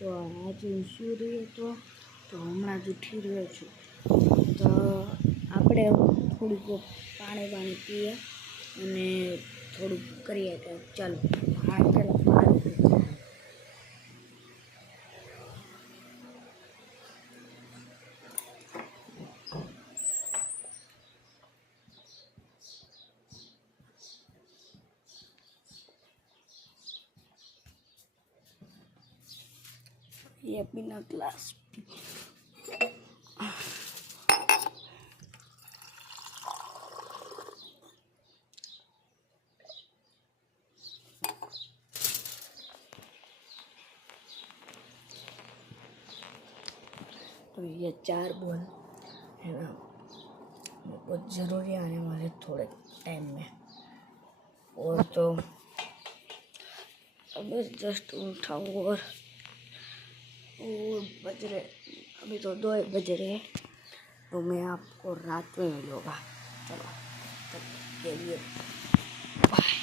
તો આજે હું સૂઈ રહ્યો હતો, તો હમણાં જ ઉઠી રહ્યો છું. તો આપણે થોડુંક પાણી પીએ અને થોડુંક કરીએ કે ચાલો પહેલાં પાણી પીએ. ये बिना ग्लास तो ये 4 बॉल है ना, बहुत ज़रूरी आने वाले थोड़े टाइम में। और तो अभी जस्ट उठा और बज रहे, अभी तो 2 बज रहे हैं। तो मैं आपको रात में मिलूँगा। चलो तब के लिए बाय।